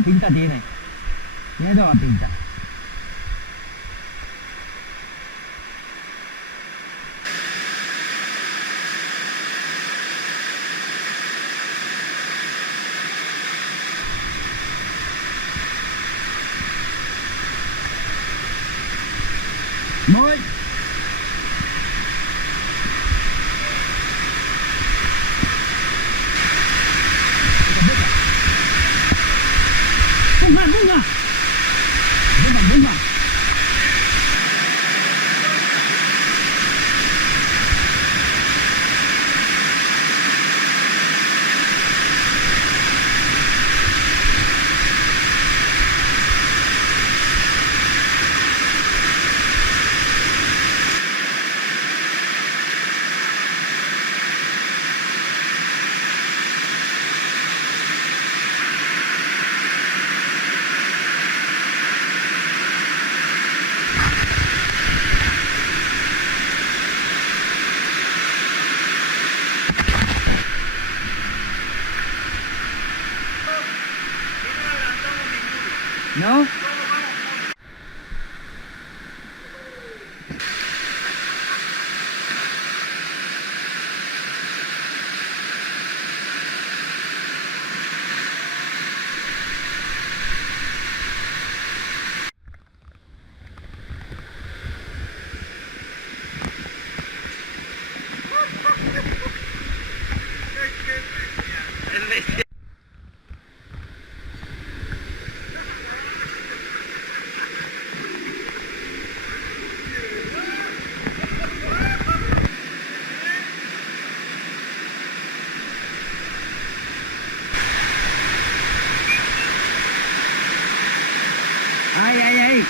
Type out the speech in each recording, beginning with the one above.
pinta tiene. Tiene toda la pinta. Voy. ¡Venga, venga! ¡Venga, venga! ¿No? ¡Ay, ay, ay!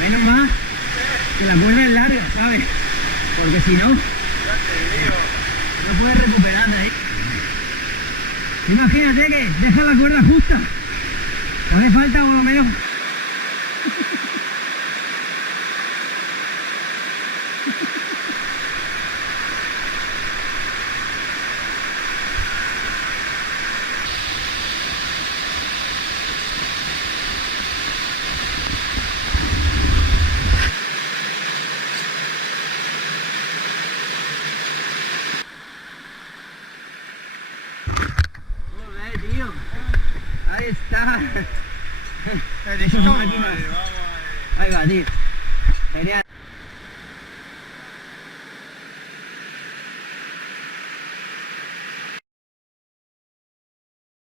Menos mal que la cuerda es larga, ¿sabes? Porque si no, no puedes recuperarla, ¿eh? Imagínate que deja la cuerda justa. Te hace falta por lo menos. Tío, ahí está. Ahí va, tío. Genial.